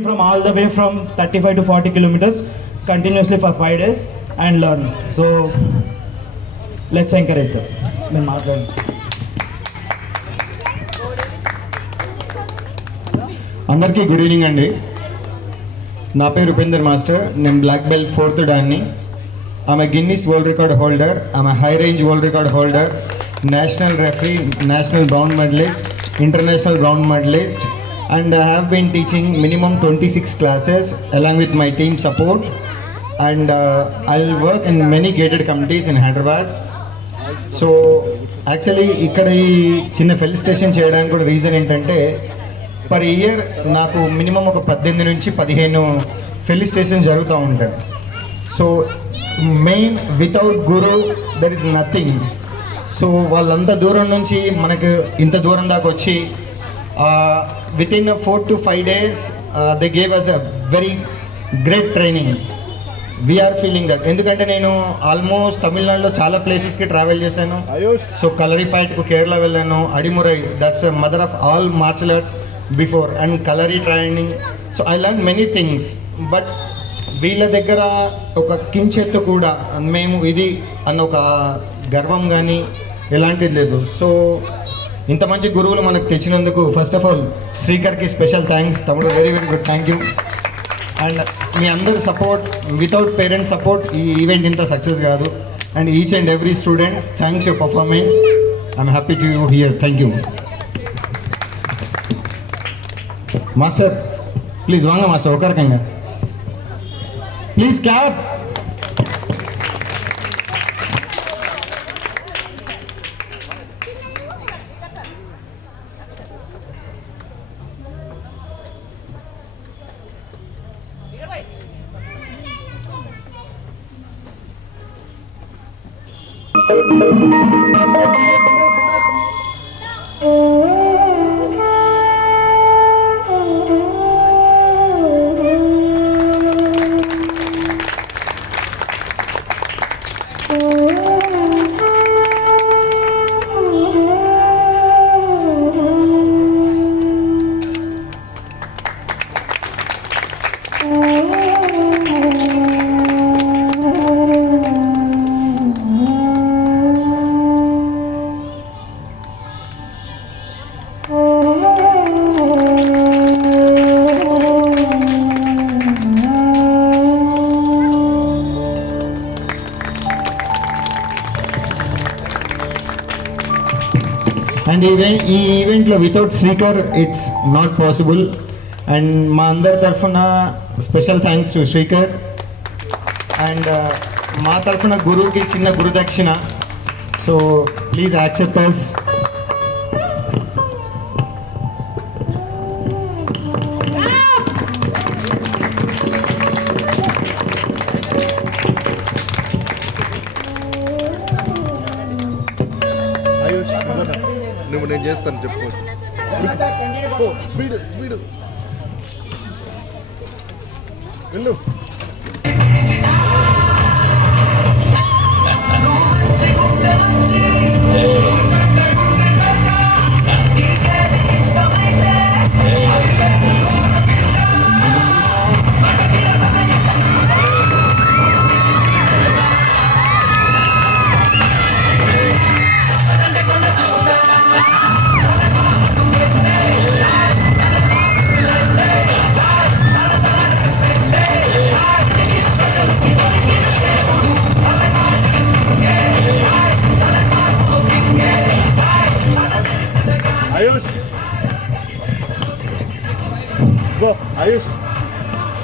from all the way from 35 to 40 kilometers continuously for 5 days and learn. So let's encourage them. నేను మాట్లాడండి. అందరికీ good evening అండి. నా పేరు ఉపేందర్ మాస్టర్. నేను బ్లాక్ బెల్ట్ 4th డాన్ని. ఆమె గిన్నీస్ వరల్డ్ రికార్డ్ హోల్డర్, ఆమె high range world record holder, national referee, national bronze medallist, international bronze medallist, and I have been teaching minimum 26 classes along with my team support, and I'll work in many gated communities in Hyderabad. So actually ఇక్కడ ఈ చిన్న ఫెల్ స్టేషన్ చేయడానికి కూడా రీజన్ ఏంటంటే per year నాకు మినిమం ఒక 18 నుంచి 15 ఫెల్ స్టేషన్ జరుగుతూ ఉంటాయి. So main without guru there is nothing. So వాళ్ళంత దూరం నుంచి మనకు ఇంత దూరం దాకా వచ్చి within 4 to 5 days they gave us a very great training. We are feeling that ఎందుకంటే నేను ఆల్మోస్ట్ తమిళనాడులో చాలా ప్లేసెస్కి ట్రావెల్ చేశాను. సో కలరిపైట్కు కేరళ వెళ్ళాను, Adimurai, that's mother of all martial arts before, and kalari training. So I learn many things. But వీళ్ళ దగ్గర ఒక కించెత్తు కూడా మేము ఇది అన్న ఒక గర్వం కానీ ఎలాంటిది లేదు. సో ఇంత మంచి గురువులు మనకు తెచ్చినందుకు ఫస్ట్ ఆఫ్ ఆల్ శ్రీకర్కి స్పెషల్ థ్యాంక్స్. తమ్ముడు very very good, thank you. And మీ అందరి సపోర్ట్, వితౌట్ పేరెంట్స్ సపోర్ట్ ఈ ఈవెంట్ ఇంత సక్సెస్ కాదు. And each and every students, thanks your performance. I'm happy to you here. Thank you master. Please వాంగ master, ఒక రకంగా please clap. And ఈ ఈవెంట్లో without Srikar it's not possible. And మా అందరి తరఫున special thanks to Srikar. And మా తరఫున గురువుకి చిన్న గురుదక్షిణ. So please accept us. నువ్వు నేను చేస్తాను చెప్పు. స్పీడ్ స్పీడ్ వెళ్ళు.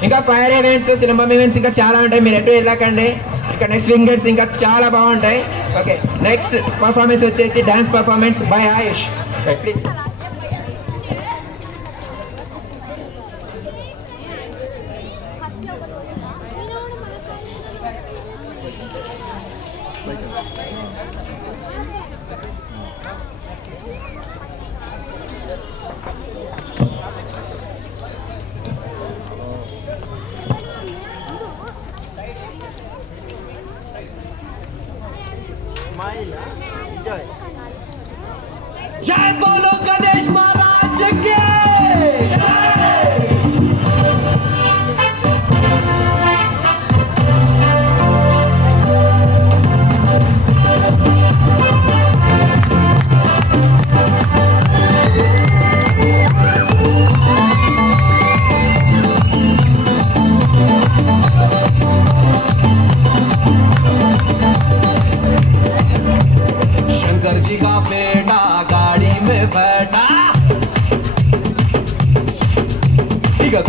ఇంకా ఫైర్ ఈవెంట్స్, సినిమా ఈవెంట్స్ ఇంకా చాలా ఉంటాయి. మీరు ఎటు వెళ్ళకండి. ఇక్కడ నెక్స్ట్ వింగర్స్ ఇంకా చాలా బాగుంటాయి. ఓకే, నెక్స్ట్ పర్ఫార్మెన్స్ వచ్చేసి డాన్స్ పర్ఫార్మెన్స్ బై ఆయుష్. ప్లీజ్. जय बोलो गणेश महाराज के।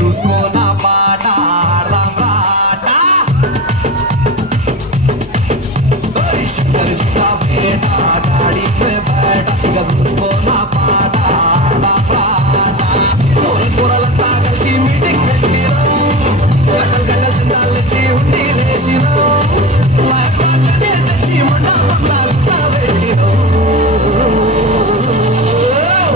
చూసుకో నా పాట ఆడదాం రాట శంకర్ చుట్టా పేట గాడి పే బేట ఇక చూసుకో నా పాట ఆడదాం రాట కూరలంతా కలిసి మీటింగ్ పెట్టినాం గంటలు గంటలు చింతాలు తెచ్చి ఉండి లేచినాం తెచ్చి మండపంలాలు పెట్టినాం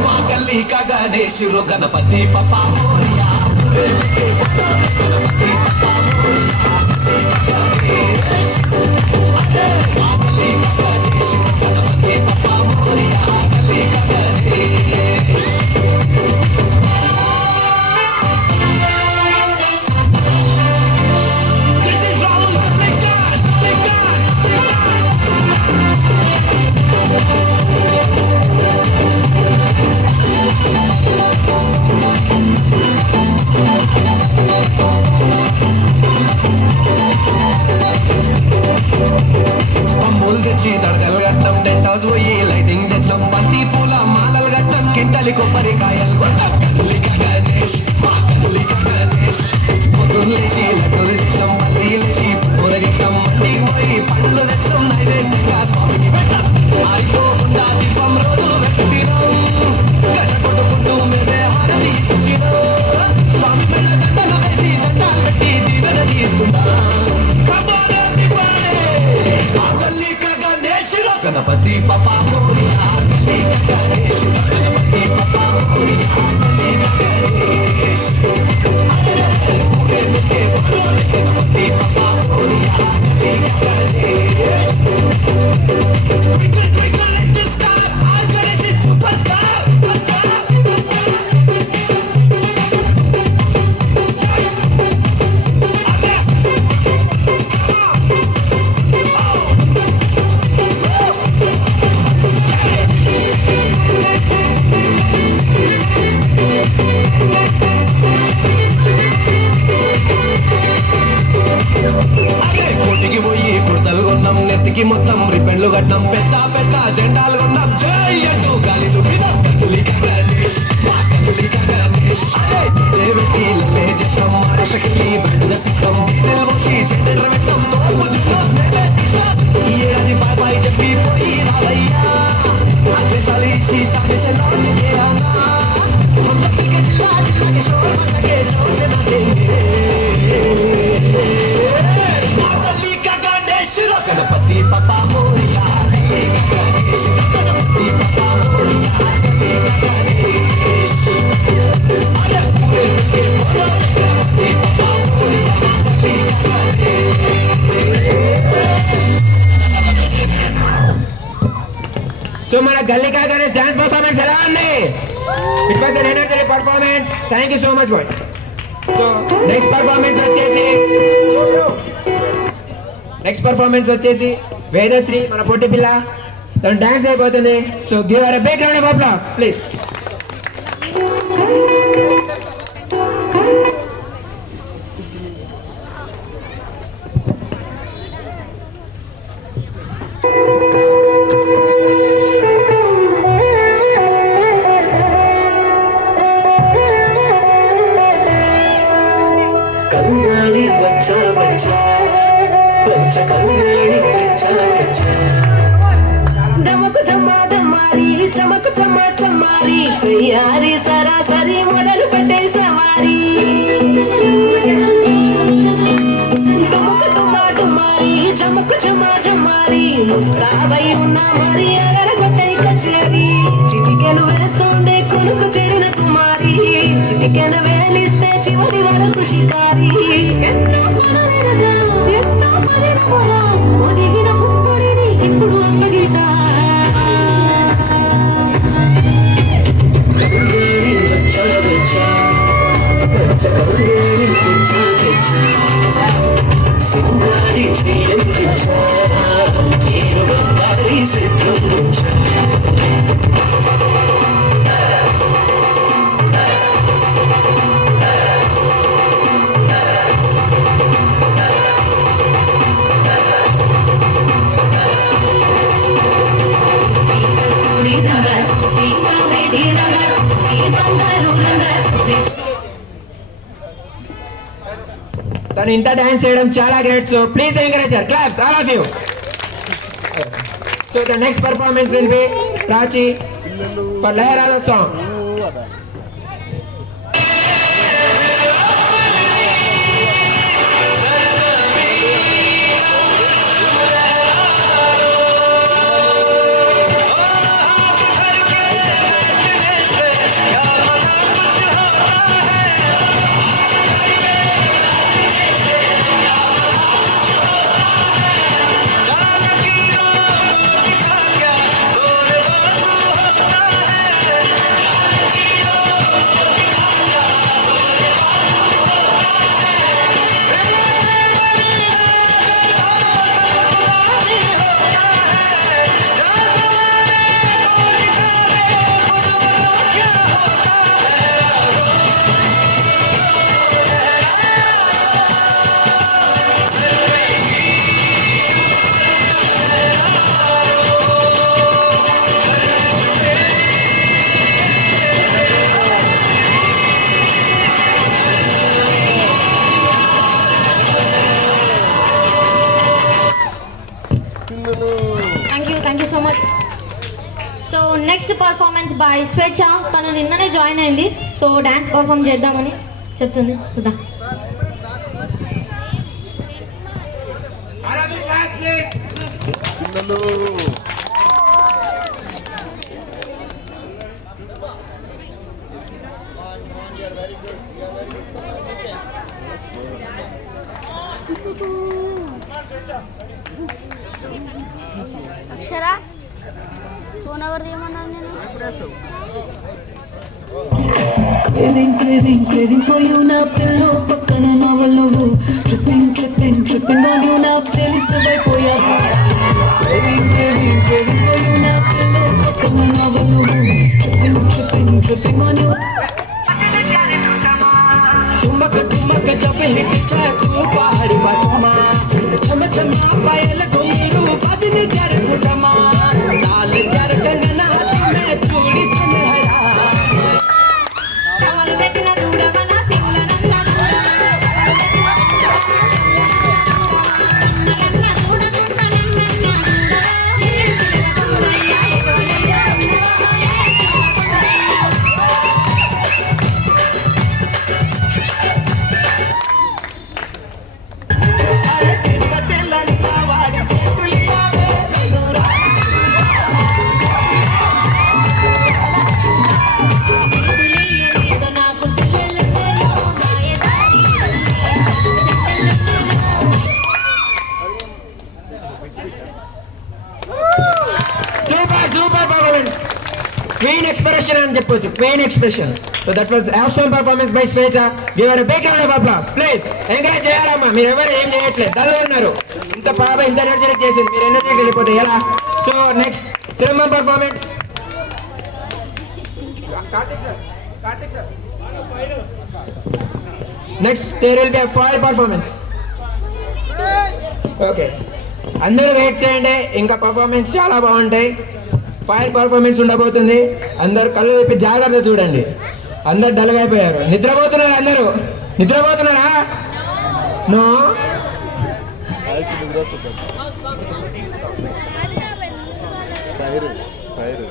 మా గల్లీ గణేశుడు గణపతి పప్పా మోరియా గణపతి పప్పా మోరియా మా గల్లీ గణేశుడు గణపతి పప్పా మోరియా గల్లీ గణేష్ పంబులు తెచ్చి తడకలు గట్టం టెంట్ హౌస్ పోయి లైటింగ్ తెచ్చడం బంతి పూల మాలలు గట్టం కింటలి కొబ్బరికాయలు కొట్టం కదులిక గణేష్ మా కదులిక గణేష్ పొద్దున్న లేచి లడ్డూలు తెచ్చడం మళ్ళీ లేచి కూర చేసాం మళ్ళీ పోయి పండ్లు తెచ్చడం నైవేద్యంగా స్వామికి పెట్టం ఆరిపోకుండా దీపం రోజు పెట్టినాం గడ్డ కొట్టుకుంటూ మేమే హారతి ఇచ్చినాం స్వామి పెళ్ళ దండలు వేసి దండాలు పెట్టి దీవెన తీసుకుందాం గణపతి పప్పా మోరియా గల్లీ గణేష్ గణపతి పప్పా మోరియా గల్లీ గణేష్ గణపతి పప్పా మోరియా గల్లీ Ganesh Twinkle twinkle little star our Ganesh is superstar కోటికి పోయి కుర్తలు కొన్నాం నెత్తికి మొత్తం రిపెండ్లు కట్టాం పెద్ద పెద్ద జెండాలు కొన్నాం జై అంటూ గాలిలు మీద కదులిక గణేష్ మా కదులిక గణేష్ డీజే పెట్టి లల్లే చేస్తాం మారషకెళ్ళి బ్యాండ్ తప్పిస్తాం డీజిల్ పోసి జెండర్ పెట్టాం తోపు ఈ ఏడాది బాయ్ బాయ్ చెప్పి పోయి రావయ్యా అదే సలీషి సాగేసేలాంటి తేరానా हम सब मिलके चिल्ला चिल्ला के शोर मचा के जोर से नाचेंगे गली का गणेश गणपति पप्पा मोरिया गली का गणेश गणपति पप्पा मोरिया गली का गणेश अरे पूरे के बोलो गणपति पप्पा मोरिया गली का गणेश సో మన గల్లీ కా గణేష్ డాన్స్ పర్ఫార్మెన్స్ ఎలా ఉంది? It was an energetic performance. Thank you so much boy. So next performance వచ్చేసి వేదశ్రీ మన పొట్టి పిల్ల తను డాన్స్ అయిపోతుంది. So give her a big round of applause please. దమకు దమ్మా దమ్మారి చమకు చమ్మా చమ్మారి సయ్యారి సరాసరి మొదలు పెట్టే సవారి దమకు దమ్మా దమ్మారి చమకు చమ్మా చమ్మారి ముస్తాబై ఉన్న మరి అగరగొట్టై కచేరి చిటికెను వేస్తుండే కొనుకు చెడిన కుమారి చిటికెను వేలిస్తే చివరి వరకు షికారి ఎన్నో పనులెనగా ఎంతో పరిణమలా ఒదిగిన ముప్పుడిని ఇప్పుడు అప్పగించా సింగారి చెయ్యందించా నేను బంగారి సిద్ధందించా తను ఇంత డాన్స్ చేయడం చాలా great. So please encourage her. Claps all of you. So the next performance will be Prachi for లహరాజా song. Thank you so much. So next performance by Swechha. తను నిన్ననే జాయిన్ అయింది. సో డ్యాన్స్ పర్ఫామ్ చేద్దామని చెప్తుంది. సుధా. పిల్లలు అక్షర ఫోన్ ఎవరు తీయమన్నాను నేను Craving for you now, pillow పక్కన నవలు tripping on you now, playlist అయిపోయావు. Craving for you now, pillow పక్కన నవలు tripping on you. టుమ్మక చెప్పి హిట్ చాకు పహాడి పట్టుమా చమ పాయల కొంగురు బాదిని క్యారె కుటమా లాల్ క్యారె కంగన హాత్ మే చూడి చనహరా ఎవరు పెట్టిన దూరమన సింగనన్న Queen expression అని చెప్పొచ్చు. Queen expression. So that was awesome performance by Sweta. Give her a big round of applause. Please encourage చేయాలమ్మా. మీరు ఎవరు ఏం చేయట్లేదు, డల్ ఉన్నారు. ఇంత పాప ఇంత ఎనర్జీ చేసింది, మీరు ఎనర్జీకి వెళ్ళిపోతే ఎలా? So next cinema performance. Next there will be a foil performance. Okay, అందరూ వెయిట్ చేయండి, ఇంకా పర్ఫార్మెన్స్ చాలా బాగుంటాయి. ఫైర్ పర్ఫార్మెన్స్ ఉండబోతుంది. అందరు కళ్ళు విప్పి జాగ్రత్త చూడండి. అందరు డల్గా అయిపోయారు. నిద్రపోతున్నారు అందరూ. నిద్రపోతున్నారా? నో. టైర్ టైర్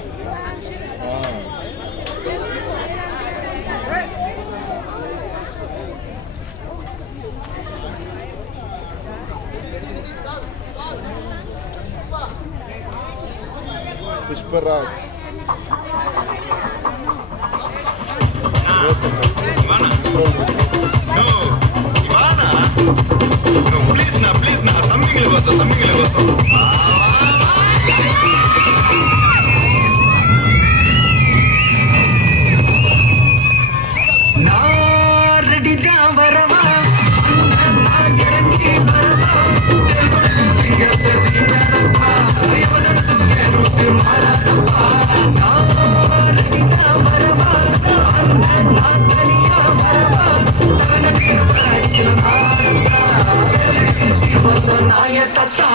పుష్పరాజ్ ప్లీజ్ నా తమ్మింగ్ల కోసం నా రెడీగా వరవా నా జరంగి వరవా తెలుగు సింగత సింగత ఎవరడు రుతి మారతప్ప నా రెడీగా వరవా నా కనియా వరవా తనకి పరాయిన నాయ తత్తా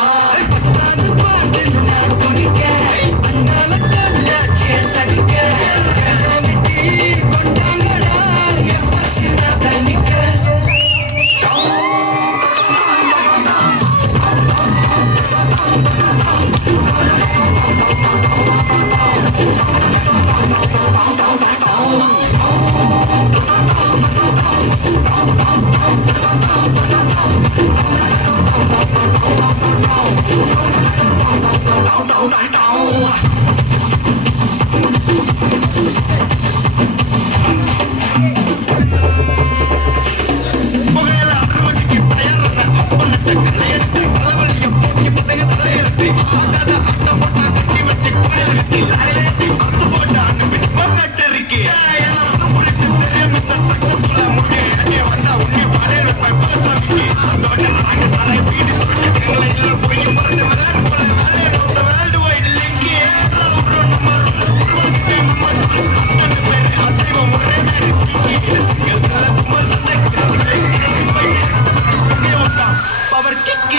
పవర్ కిక్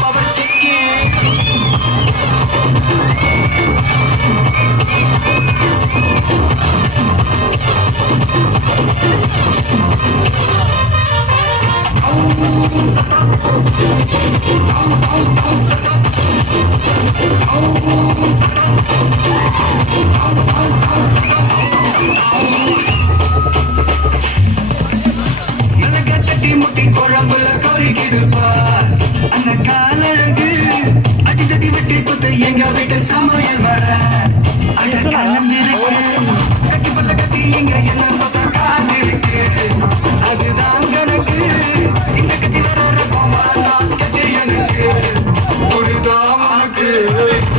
పవర్ కిక్ கட்டி முட்டி குழம்புல கொதிக்குது பார் அந்த காலழகு அடி தட்டி விட்டு குத்து எங்க வீட்டு சமையல் வர அட கலந்திருக்கு கட்டி பல்ல கட்டி இங்க என்ன கொத்த காத்திருக்கு அதுதான் கணக்கு இந்த கட்டி வர ஸ்கெட்ச் எனக்கு புரிதான் உனக்கு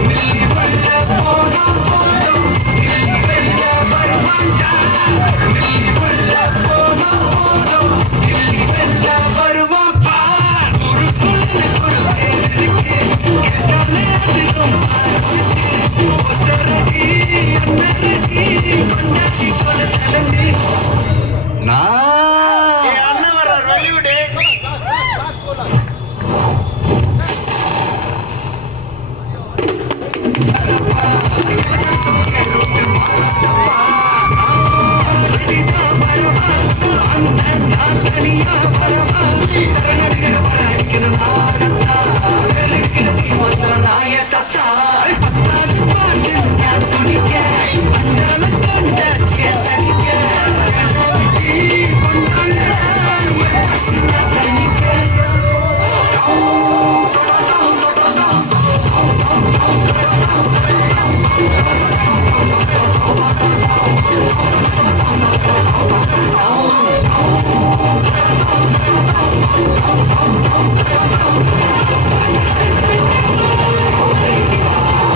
நீ வெள்ள போதும் போதும் நீ வெள்ள வருவாண்டா நீ வெள்ள போதும் போதும் நீ வெள்ள வருவான் பார் ஒரு புள்ள ஒரு வேலைக்கு கேட்டாலே அதிகம் போஸ்டர் ரெடி என்ன ரெடி பண்ணி போல தலண்டி அண்ணன் வர வெளியூடே தனியா வரவா